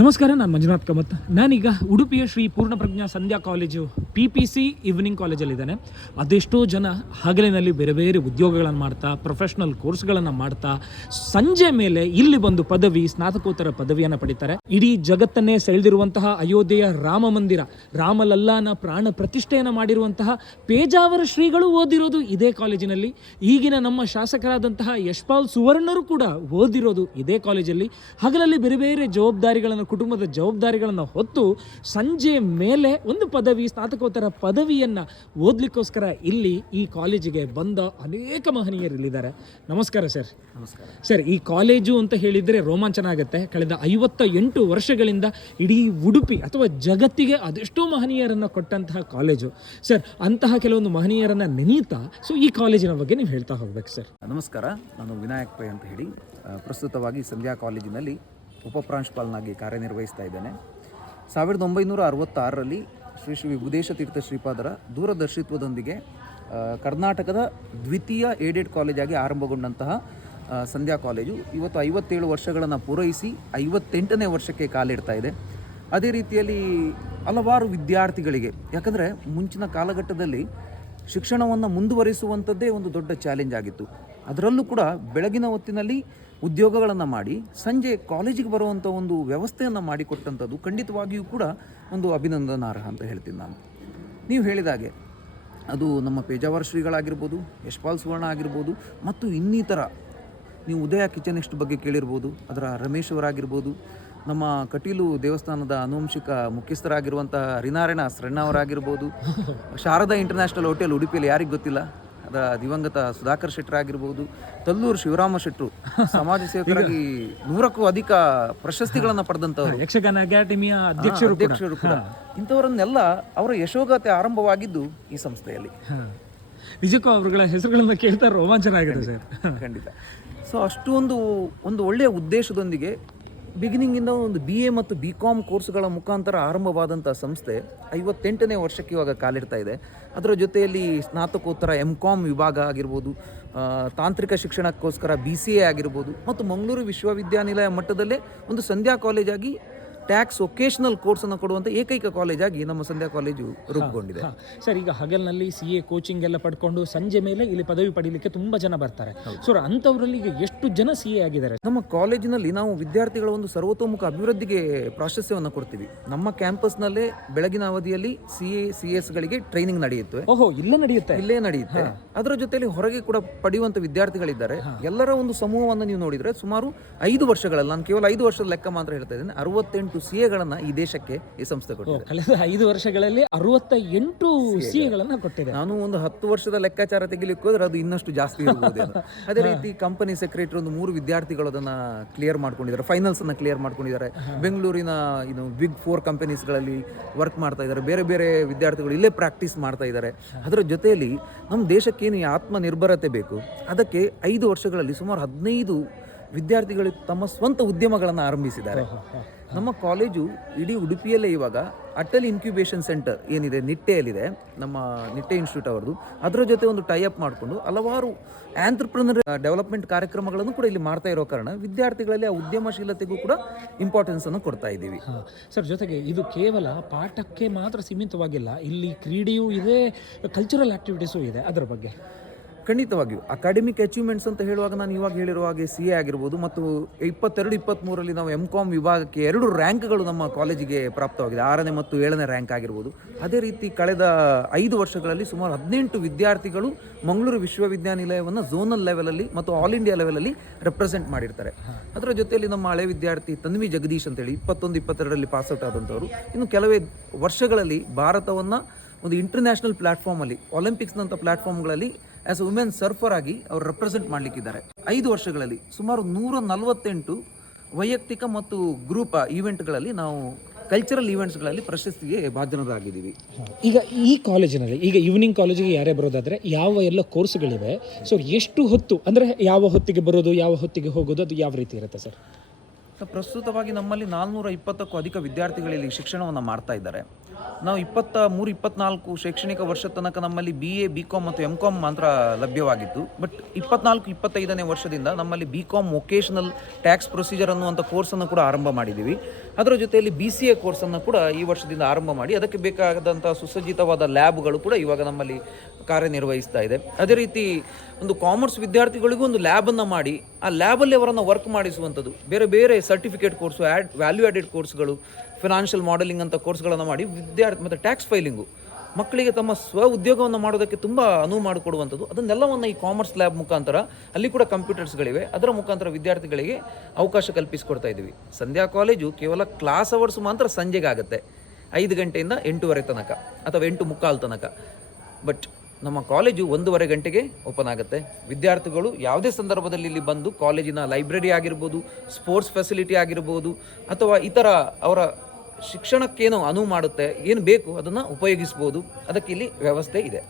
ನಮಸ್ಕಾರ, ನಾನು ಮಂಜುನಾಥ್ ಕಮತ್. ನಾನೀಗ ಉಡುಪಿಯ Shri Poornaprajna Sandhya college P P C evening ಕಾಲೇಜಲ್ಲಿದ್ದಾನೆ ಅದೆಷ್ಟೋ ಜನ ಹಗಲಿನಲ್ಲಿ ಬೇರೆ ಬೇರೆ ಉದ್ಯೋಗಗಳನ್ನು ಮಾಡ್ತಾ ಪ್ರೊಫೆಷ್ನಲ್ ಕೋರ್ಸ್ಗಳನ್ನು ಮಾಡ್ತಾ, ಸಂಜೆ ಮೇಲೆ ಇಲ್ಲಿ ಬಂದು ಪದವಿ, ಸ್ನಾತಕೋತ್ತರ ಪದವಿಯನ್ನು ಪಡಿತಾರೆ. ಇಡೀ ಜಗತ್ತನ್ನೇ ಸೆಳೆದಿರುವಂತಹ ಅಯೋಧ್ಯೆಯ ರಾಮ ಮಂದಿರ, ರಾಮಲಲ್ಲಾನ ಪ್ರಾಣ ಪ್ರತಿಷ್ಠೆಯನ್ನು ಮಾಡಿರುವಂತಹ ಪೇಜಾವರ ಶ್ರೀಗಳು ಓದಿರೋದು ಇದೇ ಕಾಲೇಜಿನಲ್ಲಿ. ಈಗಿನ ನಮ್ಮ ಶಾಸಕರಾದಂತಹ ಯಶ್ಪಾಲ್ ಸುವರ್ಣರು ಕೂಡ ಓದಿರೋದು ಇದೇ ಕಾಲೇಜಲ್ಲಿ. ಹಗಲಲ್ಲಿ ಬೇರೆ ಬೇರೆ ಜವಾಬ್ದಾರಿಗಳನ್ನು ಕುಟುಂಬದ ಜವಾಬ್ದಾರಿಗಳನ್ನು ಹೊತ್ತು ಸಂಜೆ ಮೇಲೆ ಒಂದು ಪದವಿ ಸ್ನಾತಕೋತ್ತರ ಪದವಿಯನ್ನು ಓದಲಿಕ್ಕೋಸ್ಕರ ಇಲ್ಲಿ ಈ ಕಾಲೇಜಿಗೆ ಬಂದ ಅನೇಕ ಮಹನೀಯರು ಇಲ್ಲಿದ್ದಾರೆ ನಮಸ್ಕಾರ ಸರ್. ನಮಸ್ಕಾರ. ಸರ್ ಈ ಕಾಲೇಜು ಅಂತ ಹೇಳಿದರೆ ರೋಮಾಂಚನ ಆಗುತ್ತೆ. ಕಳೆದ ಐವತ್ತ ಎಂಟು ವರ್ಷಗಳಿಂದ ಇಡೀ ಉಡುಪಿ ಅಥವಾ ಜಗತ್ತಿಗೆ ಅದೆಷ್ಟೋ ಮಹನೀಯರನ್ನು ಕೊಟ್ಟಂತಹ ಕಾಲೇಜು. ಸರ್ ಅಂತಹ ಕೆಲವೊಂದು ಮಹನೀಯರನ್ನು ನೆನೀತಾ ಸೊ ಈ ಕಾಲೇಜಿನ ಬಗ್ಗೆ ನೀವು ಹೇಳ್ತಾ ಹೋಗ್ಬೇಕು ಸರ್. ನಮಸ್ಕಾರ. ನಾನು ವಿನಾಯಕ್ ಪೈ ಅಂತ ಹೇಳಿ. ಪ್ರಸ್ತುತವಾಗಿ ಸಂಧ್ಯಾ ಕಾಲೇಜಿನಲ್ಲಿ ಉಪಪ್ರಾಂಶುಪಾಲನಾಗಿ ಕಾರ್ಯನಿರ್ವಹಿಸ್ತಾ ಇದ್ದೇನೆ. ಸಾವಿರದ ಒಂಬೈನೂರ ಅರವತ್ತಾರರಲ್ಲಿ ಶ್ರೀ ಶ್ರೀ ವಿಭುದೇಶ ತೀರ್ಥ ಶ್ರೀಪಾದರ ದೂರದರ್ಶಿತ್ವದೊಂದಿಗೆ ಕರ್ನಾಟಕದ ದ್ವಿತೀಯ ಏಡೆಡ್ ಕಾಲೇಜಾಗಿ ಆರಂಭಗೊಂಡಂತಹ ಸಂಧ್ಯಾ ಕಾಲೇಜು. ಇವತ್ತು ಐವತ್ತೇಳು ವರ್ಷಗಳನ್ನು ಪೂರೈಸಿ ಐವತ್ತೆಂಟನೇ ವರ್ಷಕ್ಕೆ ಕಾಲಿಡ್ತಾ ಇದೆ. ಅದೇ ರೀತಿಯಲ್ಲಿ ಹಲವಾರು ವಿದ್ಯಾರ್ಥಿಗಳಿಗೆ, ಯಾಕಂದರೆ ಮುಂಚಿನ ಕಾಲಘಟ್ಟದಲ್ಲಿ ಶಿಕ್ಷಣವನ್ನು ಮುಂದುವರಿಸುವಂಥದ್ದೇ ಒಂದು ದೊಡ್ಡ ಚಾಲೆಂಜ್ ಆಗಿತ್ತು. ಅದರಲ್ಲೂ ಕೂಡ ಬೆಳಗಿನ ಹೊತ್ತಿನಲ್ಲಿ ಉದ್ಯೋಗಗಳನ್ನು ಮಾಡಿ ಸಂಜೆ ಕಾಲೇಜಿಗೆ ಬರುವಂಥ ಒಂದು ವ್ಯವಸ್ಥೆಯನ್ನು ಮಾಡಿಕೊಟ್ಟಂಥದ್ದು ಖಂಡಿತವಾಗಿಯೂ ಕೂಡ ಒಂದು ಅಭಿನಂದನಾರ್ಹ ಅಂತ ಹೇಳ್ತೀನಿ ನಾನು. ನೀವು ಹೇಳಿದಾಗೆ ಅದು ನಮ್ಮ ಪೇಜಾವರ ಶ್ರೀಗಳಾಗಿರ್ಬೋದು ಯಶ್ಪಾಲ್ ಸುವರ್ಣ ಆಗಿರ್ಬೋದು, ಮತ್ತು ಇನ್ನಿತರ ನೀವು ಉದಯ ಕಿಚನ್ ಎಷ್ಟು ಬಗ್ಗೆ ಕೇಳಿರ್ಬೋದು, ಅದರ ರಮೇಶ್ ಅವರಾಗಿರ್ಬೋದು, ನಮ್ಮ ಕಟೀಲು ದೇವಸ್ಥಾನದ ಆನುವಂಶಿಕ ಮುಖ್ಯಸ್ಥರಾಗಿರುವಂಥ ಹರಿನಾರಾಯಣ ಸರಣ್ಣ ಅವರಾಗಿರ್ಬೋದು, ಶಾರದಾ ಇಂಟರ್ನ್ಯಾಷನಲ್ ಹೋಟೆಲ್ ಉಡುಪಿಯಲ್ಲಿ ಯಾರಿಗೆ ಗೊತ್ತಿಲ್ಲ? ದಿವಂಗತ ಸುಧಾಕರ್ ಶೆಟ್ಟರ್ ಆಗಿರ್ಬೋದು ತಲ್ಲೂರು ಶಿವರಾಮ ಶೆಟ್ಟರು ಸಮಾಜ ಸೇವಕರಾಗಿ ನೂರಕ್ಕೂ ಅಧಿಕ ಪ್ರಶಸ್ತಿಗಳನ್ನು ಪಡೆದಂಥವ್ರು. ಯಕ್ಷಗಾನ ಅಕಾಡೆಮಿಯ ಅಧ್ಯಕ್ಷರು. ಅಧ್ಯಕ್ಷರು ಕೂಡ. ಇಂಥವರನ್ನೆಲ್ಲ ಅವರ ಯಶೋಗಾಥೆ ಆರಂಭವಾಗಿದ್ದು ಈ ಸಂಸ್ಥೆಯಲ್ಲಿ. ನಿಜಕ್ಕೂ ಅವರುಗಳ ಹೆಸರುಗಳನ್ನು ಕೇಳ್ತಾ ರೋಮಾಂಚನ ಆಗಿದೆ ಸರ್. ಖಂಡಿತ. ಸೊ ಅಷ್ಟೊಂದು ಒಂದು ಒಳ್ಳೆಯ ಉದ್ದೇಶದೊಂದಿಗೆ ಬಿಗಿನಿಂಗಿಂದ ಒಂದು ಬಿ ಎ ಮತ್ತು ಬಿ ಕಾಮ್ ಕೋರ್ಸ್ಗಳ ಮುಖಾಂತರ ಆರಂಭವಾದಂಥ ಸಂಸ್ಥೆ ಐವತ್ತೆಂಟನೇ ವರ್ಷಕ್ಕೆ ಇವಾಗ ಕಾಲಿಡ್ತಾ ಇದೆ. ಅದರ ಜೊತೆಯಲ್ಲಿ ಸ್ನಾತಕೋತ್ತರ ಎಂ ಕಾಮ್ ವಿಭಾಗ ಆಗಿರ್ಬೋದು ತಾಂತ್ರಿಕ ಶಿಕ್ಷಣಕ್ಕೋಸ್ಕರ ಬಿ ಸಿ ಎ ಆಗಿರ್ಬೋದು, ಮತ್ತು ಮಂಗಳೂರು ವಿಶ್ವವಿದ್ಯಾನಿಲಯ ಮಟ್ಟದಲ್ಲೇ ಒಂದು ಸಂಧ್ಯಾ ಕಾಲೇಜಾಗಿ ಟ್ಯಾಕ್ಸ್ ಒಕೇಶನಲ್ ಕೋರ್ಸನ್ನು ಕೊಡುವಂತ ಏಕೈಕ ಕಾಲೇಜಾಗಿ ನಮ್ಮ ಸಂಧ್ಯಾ ಕಾಲೇಜು ರೂಪುಗೊಂಡಿದೆ. ಸರ್ ಈಗ ಹಗಲ್ನಲ್ಲಿ ಸಿ ಎ ಕೋಚಿಂಗ್ ಎಲ್ಲ ಪಡ್ಕೊಂಡು ಸಂಜೆ ಮೇಲೆ ಇಲ್ಲಿ ಪದವಿ ಪಡೀಲಿಕ್ಕೆ ತುಂಬಾ ಜನ ಬರ್ತಾರೆ. ಸರ್ ಅಂತವರಲ್ಲಿ ಈಗ ಎಷ್ಟು ಜನ ಸಿ ಎ ಆಗಿದ್ದಾರೆ? ನಮ್ಮ ಕಾಲೇಜಿನಲ್ಲಿ ನಾವು ವಿದ್ಯಾರ್ಥಿಗಳ ಒಂದು ಸರ್ವತೋಮುಖ ಅಭಿವೃದ್ಧಿಗೆ ಪ್ರಾಶಸ್ತ್ಯವನ್ನು ಕೊಡ್ತೀವಿ. ನಮ್ಮ ಕ್ಯಾಂಪಸ್ನಲ್ಲೇ ಬೆಳಗಿನ ಅವಧಿಯಲ್ಲಿ ಸಿ ಎ ಸಿ ಎಸ್ಗಳಿಗೆ ಟ್ರೈನಿಂಗ್ ನಡೆಯುತ್ತೆ. ಓಹೋ ಇಲ್ಲೇ ನಡೆಯುತ್ತೆ? ಇಲ್ಲೇ ನಡೆಯುತ್ತೆ. ಅದರ ಜೊತೆಲಿ ಹೊರಗೆ ಕೂಡ ಪಡೆಯುವಂತ ವಿದ್ಯಾರ್ಥಿಗಳಿದ್ದಾರೆ. ಎಲ್ಲರ ಒಂದು ಸಮೂಹವನ್ನು ನೀವು ನೋಡಿದ್ರೆ ಸುಮಾರು ಐದು ವರ್ಷಗಳಲ್ಲಿ ನಾನು ಕೇವಲ ಐದು ವರ್ಷದ ಲೆಕ್ಕ ಮಾತ್ರ ಹೇಳ್ತಾ ಇದ್ದೇನೆ ಅರವತ್ತೆಂಟು ಸಿ ಎಗಳನ್ನ ಈ ದೇಶಕ್ಕೆ ಈ ಸಂಸ್ಥೆ ಕೊಟ್ಟಿದೆ. ಕಳೆದ ಐದು ವರ್ಷಗಳಲ್ಲಿ ಅರವತ್ತ ಎಂಟು ಸಿ ಎಗಳನ್ನ ಕೊಟ್ಟಿದೆ. ನಾನು ಒಂದು ಹತ್ತು ವರ್ಷದ ಲೆಕ್ಕಾಚಾರ ತೆಗಿಲಿಕ್ಕೆ ಹೋದ್ರೆ ಅದು ಇನ್ನಷ್ಟು ಜಾಸ್ತಿ ಇರಬಹುದು ಅದೇ ರೀತಿ ಕಂಪನಿ ಸೆಕ್ರೆಟರಿ ಒಂದು ಮೂರು ವಿದ್ಯಾರ್ಥಿಗಳು ಅದನ್ನ ಕ್ಲಿಯರ್ ಮಾಡ್ಕೊಂಡಿದ್ದಾರೆ. ಫೈನಲ್ಸ್ ಅನ್ನ ಕ್ಲಿಯರ್ ಮಾಡ್ಕೊಂಡಿದ್ದಾರೆ. ಬೆಂಗಳೂರಿನ ಇದು ಬಿಗ್ ಫೋರ್ ಕಂಪನೀಸ್ಗಳಲ್ಲಿ ವರ್ಕ್ ಮಾಡ್ತಾ ಇದ್ದಾರೆ. ಬೇರೆ ಬೇರೆ ವಿದ್ಯಾರ್ಥಿಗಳು ಇಲ್ಲೇ ಪ್ರಾಕ್ಟೀಸ್ ಮಾಡ್ತಾ ಇದ್ದಾರೆ. ಅದರ ಜೊತೆಯಲ್ಲಿ ನಮ್ಮ ದೇಶಕ್ಕೇನು ಆತ್ಮನಿರ್ಭರತೆ ಬೇಕು? ಅದಕ್ಕೆ ಐದು ವರ್ಷಗಳಲ್ಲಿ ಸುಮಾರು ಹದಿನೈದು ವಿದ್ಯಾರ್ಥಿಗಳು ತಮ್ಮ ಸ್ವಂತ ಉದ್ಯಮಗಳನ್ನು ಆರಂಭಿಸಿದ್ದಾರೆ. ನಮ್ಮ ಕಾಲೇಜು ಇಡೀ ಉಡುಪಿಯಲ್ಲೇ ಇವಾಗ ಅಟಲ್ ಇನ್ಕ್ಯುಬೇಷನ್ ಸೆಂಟರ್ ಏನಿದೆ ನಿಟ್ಟೆಯಲ್ಲಿದೆ ನಮ್ಮ ನಿಟ್ಟೆ ಇನ್ಸ್ಟಿಟ್ಯೂಟ್ ಅವರದು ಅದರ ಜೊತೆ ಒಂದು ಟೈ ಅಪ್ ಮಾಡಿಕೊಂಡು ಹಲವಾರು ಆಂಟ್ರಪ್ರಿನರ್ ಡೆವಲಪ್ಮೆಂಟ್ ಕಾರ್ಯಕ್ರಮಗಳನ್ನು ಕೂಡ ಇಲ್ಲಿ ಮಾಡ್ತಾ ಇರೋ ಕಾರಣ ವಿದ್ಯಾರ್ಥಿಗಳಲ್ಲಿ ಆ ಉದ್ಯಮಶೀಲತೆಗೂ ಕೂಡ ಇಂಪಾರ್ಟೆನ್ಸ್ ಅನ್ನು ಕೊಡ್ತಾ ಇದ್ದೀವಿ. ಸರ್ ಜೊತೆಗೆ ಇದು ಕೇವಲ ಪಾಠಕ್ಕೆ ಮಾತ್ರ ಸೀಮಿತವಾಗಿಲ್ಲ ಇಲ್ಲಿ ಕ್ರೀಡೆಯೂ ಇದೆ ಕಲ್ಚರಲ್ ಆಕ್ಟಿವಿಟೀಸು ಇದೆ ಅದರ ಬಗ್ಗೆ. ಖಂಡಿತವಾಗಿಯೂ ಅಕಾಡೆಮಿಕ್ ಅಚೀವ್ಮೆಂಟ್ಸ್ ಅಂತ ಹೇಳುವಾಗ ನಾನು ಇವಾಗ ಹೇಳಿರುವ ಹಾಗೆ ಸಿ ಎ ಆಗಿರ್ಬೋದು ಮತ್ತು ಇಪ್ಪತ್ತೆರಡು ಇಪ್ಪತ್ತ್ಮೂರರಲ್ಲಿ ನಾವು ಎಂ ಕಾಮ್ ವಿಭಾಗಕ್ಕೆ ಎರಡು ರ್ಯಾಂಕ್ಗಳು ನಮ್ಮ ಕಾಲೇಜಿಗೆ ಪ್ರಾಪ್ತವಾಗಿದೆ. ಆರನೇ ಮತ್ತು ಏಳನೇ ರ್ಯಾಂಕ್ ಆಗಿರ್ಬೋದು. ಅದೇ ರೀತಿ ಕಳೆದ ಐದು ವರ್ಷಗಳಲ್ಲಿ ಸುಮಾರು ಹದಿನೆಂಟು ವಿದ್ಯಾರ್ಥಿಗಳು ಮಂಗಳೂರು ವಿಶ್ವವಿದ್ಯಾನಿಲಯವನ್ನು ಝೋನಲ್ ಲೆವೆಲಲ್ಲಿ ಮತ್ತು ಆಲ್ ಇಂಡಿಯಾ ಲೆವೆಲಲ್ಲಿ ರೆಪ್ರೆಸೆಂಟ್ ಮಾಡಿರ್ತಾರೆ. ಅದರ ಜೊತೆಯಲ್ಲಿ ನಮ್ಮ ಹಳೆ ವಿದ್ಯಾರ್ಥಿ ತನ್ವಿ ಜಗದೀಶ್ ಅಂತೇಳಿ, ಇಪ್ಪತ್ತೊಂದು, ಇಪ್ಪತ್ತೆರಡರಲ್ಲಿ ಪಾಸ್ಔಟ್ ಆದಂಥವರು. ಇನ್ನು ಕೆಲವೇ ವರ್ಷಗಳಲ್ಲಿ ಭಾರತವನ್ನು ಒಂದು ಇಂಟರ್ನ್ಯಾಷನಲ್ ಪ್ಲಾಟ್ಫಾರ್ಮಲ್ಲಿ ಒಲಿಂಪಿಕ್ಸ್ನಂಥ ಪ್ಲಾಟ್ಫಾರ್ಮ್ಗಳಲ್ಲಿ ಆಸ್ ಅ ವುಮೆನ್ ಸರ್ಫರ್ ಆಗಿ ಅವರು ರೆಪ್ರೆಸೆಂಟ್ ಮಾಡಲಿಕ್ಕಿದ್ದಾರೆ. ಐದು ವರ್ಷಗಳಲ್ಲಿ ಸುಮಾರು ನೂರ ನಲವತ್ತೆಂಟು ವೈಯಕ್ತಿಕ ಮತ್ತು ಗ್ರೂಪ್ ಈವೆಂಟ್ಗಳಲ್ಲಿ ನಾವು ಕಲ್ಚರಲ್ ಈವೆಂಟ್ಸ್ಗಳಲ್ಲಿ ಪ್ರಶಸ್ತಿಗೆ ಭಾಜನರಾಗಿದ್ದೀವಿ. ಈಗ ಈ ಕಾಲೇಜಿನಲ್ಲಿ ಈಗ ಈವ್ನಿಂಗ್ ಕಾಲೇಜಿಗೆ ಯಾರೇ ಬರೋದಾದರೆ ಯಾವ ಎಲ್ಲ ಕೋರ್ಸ್ಗಳಿವೆ ಸೊ ಎಷ್ಟು ಹೊತ್ತು, ಅಂದರೆ ಯಾವ ಹೊತ್ತಿಗೆ ಬರೋದು, ಯಾವ ಹೊತ್ತಿಗೆ ಹೋಗೋದು, ಅದು ಯಾವ ರೀತಿ ಇರುತ್ತೆ ಸರ್? ಪ್ರಸ್ತುತವಾಗಿ ನಮ್ಮಲ್ಲಿ ನಾಲ್ನೂರ ಇಪ್ಪತ್ತಕ್ಕೂ ಅಧಿಕ ವಿದ್ಯಾರ್ಥಿಗಳಲ್ಲಿ ಶಿಕ್ಷಣವನ್ನು ಮಾಡ್ತಾ ಇದ್ದಾರೆ. ನಾವು ಇಪ್ಪತ್ತ ಮೂರು, ಇಪ್ಪತ್ನಾಲ್ಕು ಶೈಕ್ಷಣಿಕ ವರ್ಷ ತನಕ ನಮ್ಮಲ್ಲಿ ಬಿ ಎ ಬಿ ಕಾಮ್ ಮತ್ತು ಎಂ ಕಾಮ್ ಮಾತ್ರ ಲಭ್ಯವಾಗಿತ್ತು ಬಟ್ ಇಪ್ಪತ್ನಾಲ್ಕು, ಇಪ್ಪತ್ತೈದನೇ ವರ್ಷದಿಂದ ನಮ್ಮಲ್ಲಿ B com vocational tax procedure ಅನ್ನುವಂಥ ಕೋರ್ಸನ್ನು ಕೂಡ ಆರಂಭ ಮಾಡಿದ್ದೀವಿ. ಅದರ ಜೊತೆಯಲ್ಲಿ ಬಿ ಸಿ ಎ ಕೋರ್ಸನ್ನು ಕೂಡ ಈ ವರ್ಷದಿಂದ ಆರಂಭ ಮಾಡಿ, ಅದಕ್ಕೆ ಬೇಕಾದಂಥ ಸುಸಜ್ಜಿತವಾದ ಲ್ಯಾಬ್ಗಳು ಕೂಡ ಇವಾಗ ನಮ್ಮಲ್ಲಿ ಕಾರ್ಯನಿರ್ವಹಿಸ್ತಾ ಇದೆ. ಅದೇ ರೀತಿ ಒಂದು ಕಾಮರ್ಸ್ ವಿದ್ಯಾರ್ಥಿಗಳಿಗೂ ಒಂದು ಲ್ಯಾಬನ್ನು ಮಾಡಿ, ಆ ಲ್ಯಾಬಲ್ಲಿ ಅವರನ್ನು ವರ್ಕ್ ಮಾಡಿಸುವಂಥದ್ದು, ಬೇರೆ ಬೇರೆ certificate course add value added ಕೋರ್ಸ್ಗಳು ಫಿನಾನ್ಷಿಯಲ್ ಮಾಡೆಲಿಂಗ್ ಅಂತ ಕೋರ್ಸ್ಗಳನ್ನು ಮಾಡಿ ವಿದ್ಯಾರ್ಥಿ, ಮತ್ತು ಟ್ಯಾಕ್ಸ್ ಫೈಲಿಂಗು ಮಕ್ಕಳಿಗೆ ತಮ್ಮ ಸ್ವ ಉದ್ಯೋಗವನ್ನು ಮಾಡೋದಕ್ಕೆ ತುಂಬ ಅನುವು ಮಾಡಿಕೊಡುವಂಥದ್ದು. ಅದನ್ನೆಲ್ಲವನ್ನು ಈ ಕಾಮರ್ಸ್ ಲ್ಯಾಬ್ ಮುಖಾಂತರ, ಅಲ್ಲಿ ಕೂಡ ಕಂಪ್ಯೂಟರ್ಸ್ಗಳಿವೆ ಅದರ ಮುಖಾಂತರ ವಿದ್ಯಾರ್ಥಿಗಳಿಗೆ ಅವಕಾಶ ಕಲ್ಪಿಸಿಕೊಡ್ತಾ ಇದ್ದೀವಿ. ಸಂಧ್ಯಾ ಕಾಲೇಜು ಕೇವಲ ಕ್ಲಾಸ್ ಅವರ್ಸ್ ಮಾತ್ರ ಸಂಜೆಗೆ ಆಗುತ್ತೆ ಐದು ಗಂಟೆಯಿಂದ ಎಂಟೂವರೆ ತನಕ, ಅಥವಾ ಎಂಟು ಮುಕ್ಕಾಲು ತನಕ. ಬಟ್ ನಮ್ಮ ಕಾಲೇಜು ಒಂದೂವರೆ ಗಂಟೆಗೆ ಓಪನ್ ಆಗುತ್ತೆ. ವಿದ್ಯಾರ್ಥಿಗಳು ಯಾವುದೇ ಸಂದರ್ಭದಲ್ಲಿ ಇಲ್ಲಿ ಬಂದು ಕಾಲೇಜಿನ ಲೈಬ್ರರಿ ಆಗಿರ್ಬೋದು, ಸ್ಪೋರ್ಟ್ಸ್ ಫೆಸಿಲಿಟಿ ಆಗಿರ್ಬೋದು, ಅಥವಾ ಇತರ ಅವರ ಶಿಕ್ಷಣಕ್ಕೇನು ಅನುವು ಮಾಡುತ್ತೆ, ಏನು ಬೇಕು ಅದನ್ನು ಉಪಯೋಗಿಸ್ಬೋದು. ಅದಕ್ಕೆ ಇಲ್ಲಿ ವ್ಯವಸ್ಥೆ ಇದೆ.